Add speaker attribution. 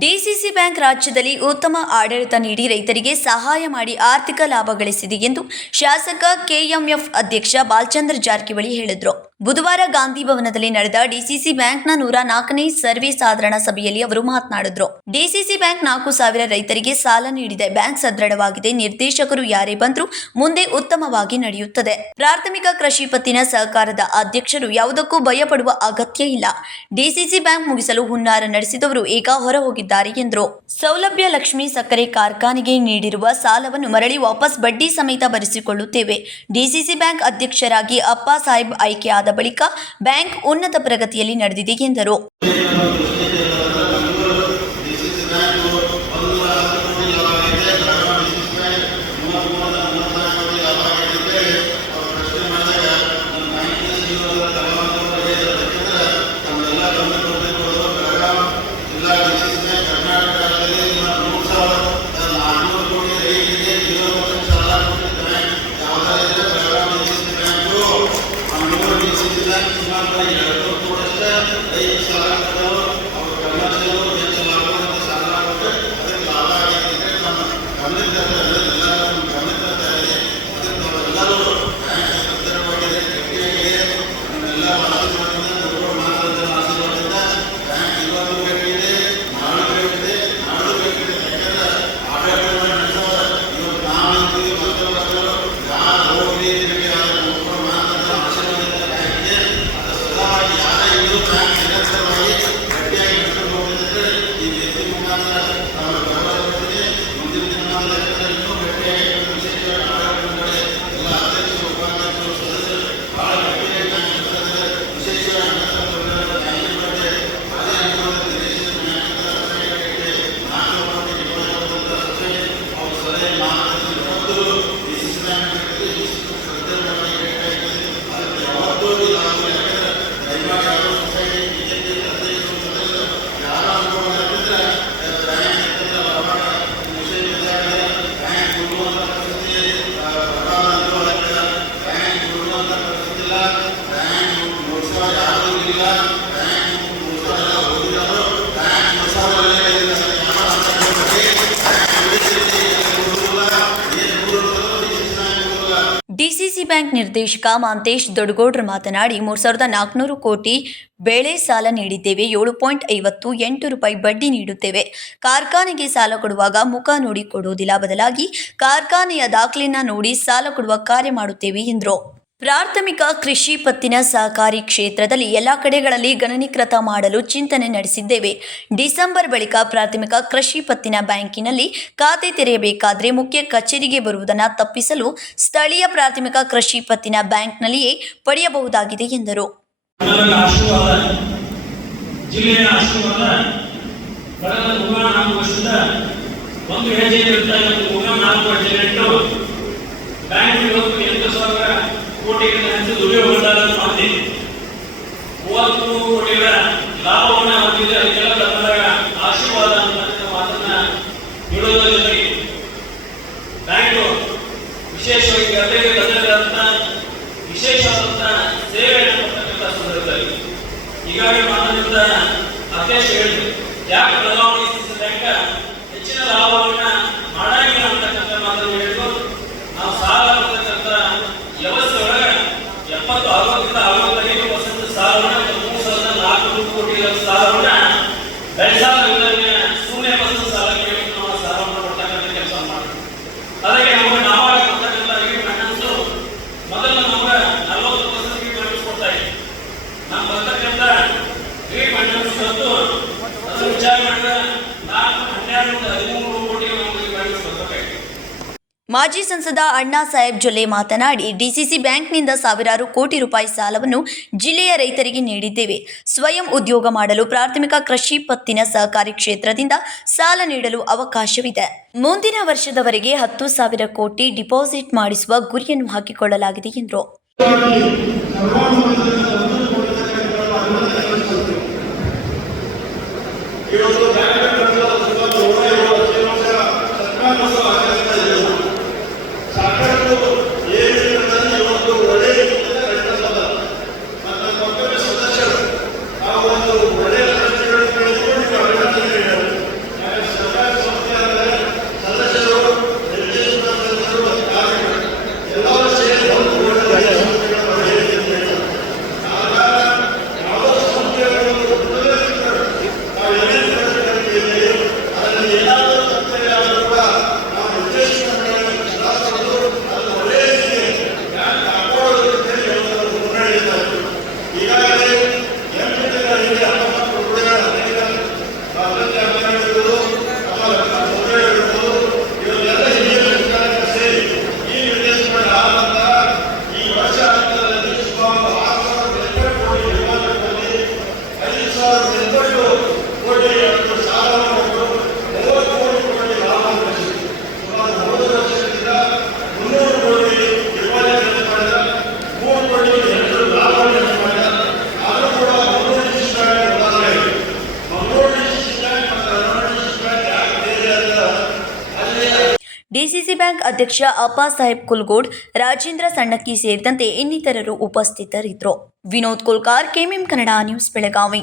Speaker 1: DCC bank ರಾಜ್ಯದಲ್ಲಿ ಉತ್ತಮ ಆಡಳಿತ ನೀಡಿ ರೈತರಿಗೆ ಸಹಾಯ ಮಾಡಿ ಆರ್ಥಿಕ ಲಾಭ ಗಳಿಸಿದೆ ಎಂದು ಶಾಸಕ ಕೆಎಂಎಫ್ ಅಧ್ಯಕ್ಷ ಬಾಲಚಂದ್ರ ಜಾರಕಿಹೊಳಿ ಹೇಳಿದರು. ಬುಧವಾರ ಗಾಂಧಿ ಭವನದಲ್ಲಿ ನಡೆದ ಡಿಸಿಸಿ ಬ್ಯಾಂಕ್ನ ನೂರ ನಾಲ್ಕನೇ ಸರ್ವೆ ಸಾಧಾರಣ ಸಭೆಯಲ್ಲಿ ಅವರು ಮಾತನಾಡಿದ್ರು. ಡಿಸಿಸಿ ಬ್ಯಾಂಕ್ ನಾಲ್ಕು ಸಾವಿರ ರೈತರಿಗೆ ಸಾಲ ನೀಡಿದೆ. ಬ್ಯಾಂಕ್ ಸದೃಢವಾಗಿದೆ. ನಿರ್ದೇಶಕರು ಯಾರೇ ಬಂದರೂ ಮುಂದೆ ಉತ್ತಮವಾಗಿ ನಡೆಯುತ್ತದೆ. ಪ್ರಾಥಮಿಕ ಕೃಷಿ ಪತ್ತಿನ ಸಹಕಾರದ ಅಧ್ಯಕ್ಷರು ಯಾವುದಕ್ಕೂ ಭಯಪಡುವ ಅಗತ್ಯ ಇಲ್ಲ. ಡಿಸಿಸಿ ಬ್ಯಾಂಕ್ ಮುಗಿಸಲು ಹುನ್ನಾರ ನಡೆಸಿದವರು ಈಗ ಹೊರ ಹೋಗಿದ್ದಾರೆ ಎಂದರು. ಸೌಲಭ್ಯ ಲಕ್ಷ್ಮಿ ಸಕ್ಕರೆ ಕಾರ್ಖಾನೆಗೆ ನೀಡಿರುವ ಸಾಲವನ್ನು ಮರಳಿ ವಾಪಸ್ ಬಡ್ಡಿ ಸಮೇತ ಭರಿಸಿಕೊಳ್ಳುತ್ತೇವೆ. ಡಿಸಿಸಿ ಬ್ಯಾಂಕ್ ಅಧ್ಯಕ್ಷರಾಗಿ ಅಪ್ಪ ಸಾಹೇಬ್ ಆಯ್ಕೆಯಾದ ಬಳಿಕ ಬ್ಯಾಂಕ್ ಉನ್ನತ ಪ್ರಗತಿಯಲ್ಲಿ ನಡೆದಿದೆ ಎಂದರು. ಡಿಸಿಸಿ ಬ್ಯಾಂಕ್ ನಿರ್ದೇಶಕ ಮಾಂತೇಶ್ ದೊಡ್ಡಗೌಡ್ರು ಮಾತನಾಡಿ, ಮೂರು ಸಾವಿರದ ನಾಲ್ಕುನೂರು ಕೋಟಿ ಬೆಳೆ ಸಾಲ ನೀಡಿದ್ದೇವೆ, ಏಳು ಪಾಯಿಂಟ್ ಐವತ್ತು ಎಂಟು ರೂಪಾಯಿ ಬಡ್ಡಿ ನೀಡುತ್ತೇವೆ. ಕಾರ್ಖಾನೆಗೆ ಸಾಲ ಕೊಡುವಾಗ ಮುಖ ನೋಡಿ ಕೊಡುವುದಿಲ್ಲ, ಬದಲಾಗಿ ಕಾರ್ಖಾನೆಯ ದಾಖಲೆಯನ್ನ ನೋಡಿ ಸಾಲ ಕೊಡುವ ಕಾರ್ಯ ಮಾಡುತ್ತೇವೆ, ಎಂದರು. ಪ್ರಾಥಮಿಕ ಕೃಷಿ ಪತ್ತಿನ ಸಹಕಾರಿ ಕ್ಷೇತ್ರದಲ್ಲಿ ಎಲ್ಲ ಕಡೆಗಳಲ್ಲಿ ಗಣನೀಕೃತ ಮಾಡಲು ಚಿಂತನೆ ನಡೆಸಿದ್ದೇವೆ. ಡಿಸೆಂಬರ್ ಬಳಿಕ ಪ್ರಾಥಮಿಕ ಕೃಷಿ ಪತ್ತಿನ ಬ್ಯಾಂಕಿನಲ್ಲಿ ಖಾತೆ ತೆರೆಯಬೇಕಾದರೆ ಮುಖ್ಯ ಕಚೇರಿಗೆ ಬರುವುದನ್ನು ತಪ್ಪಿಸಲು ಸ್ಥಳೀಯ ಪ್ರಾಥಮಿಕ ಕೃಷಿ ಪತ್ತಿನ ಬ್ಯಾಂಕ್ನಲ್ಲಿಯೇ ಪಡೆಯಬಹುದಾಗಿದೆ ಎಂದರು.
Speaker 2: ಬ್ಯಾಂಕ್ ಕೋಟಿಗಳ ಹೆಚ್ಚು ದುರ್ಯೋಗದಾರ ಮಾಡಿದೆ ಮೂವತ್ತು ಕೋಟಿಗಳ ಲಾಭವನ್ನು ಹೊಂದಿದೆ. ಅದಕ್ಕೆಲ್ಲ ತಮ್ಮರ ಆಶೀರ್ವಾದ ಅಂತ ಮಾತನ್ನ ಹೇಳೋದ್ರ ಜೊತೆಗೆ ಬ್ಯಾಂಕು ವಿಶೇಷವಾಗಿ ಅದರಿಗೆ ತನ್ನದಾದಂಥ ವಿಶೇಷವಾದಂಥ ಸೇವೆಯನ್ನು ಕೊಡ್ತಕ್ಕಂಥ ಸಂದರ್ಭದಲ್ಲಿ ಈಗಾಗಲೇ ಮಾತನಾಡಿದ ಅಧ್ಯಕ್ಷ ಹೇಳಿದ್ರು. ಯಾಕೆ ಬ್ಯಾಂಕ್ ಹೆಚ್ಚಿನ ಲಾಭವನ್ನ ಸಾವಿರದ ನಾಲ್ಕುನೂರು ಕೋಟಿ ಸಾಲವನ್ನ
Speaker 1: ಮಾಜಿ ಸಂಸದ ಅಣ್ಣಾ ಸಾಹೇಬ್ ಜೊಲ್ಲೆ ಮಾತನಾಡಿ, ಡಿಸಿಸಿ ಬ್ಯಾಂಕ್ನಿಂದ ಸಾವಿರಾರು ಕೋಟಿ ರೂಪಾಯಿ ಸಾಲವನ್ನು ಜಿಲ್ಲೆಯ ರೈತರಿಗೆ ನೀಡಿದ್ದೇವೆ. ಸ್ವಯಂ ಉದ್ಯೋಗ ಮಾಡಲು ಪ್ರಾಥಮಿಕ ಕೃಷಿ ಪತ್ತಿನ ಸಹಕಾರಿ ಕ್ಷೇತ್ರದಿಂದ ಸಾಲ ನೀಡಲು ಅವಕಾಶವಿದೆ. ಮುಂದಿನ ವರ್ಷದವರೆಗೆ ಹತ್ತು ಸಾವಿರ ಕೋಟಿ ಡಿಪಾಸಿಟ್ ಮಾಡಿಸುವ ಗುರಿಯನ್ನು ಹಾಕಿಕೊಳ್ಳಲಾಗಿದೆ ಎಂದರು.
Speaker 3: ಬ್ಯಾಂಕ್ ಅಧ್ಯಕ್ಷ ಅಪ್ಪಾ ಸಾಹೇಬ್ ಕುಲ್ಗೋಡ್, ರಾಜೇಂದ್ರ ಸಣ್ಣಕ್ಕಿ ಸೇರಿದಂತೆ ಇನ್ನಿತರರು ಉಪಸ್ಥಿತರಿದ್ದರು. Vinod Kulkar KMM Kannada news Belagavi.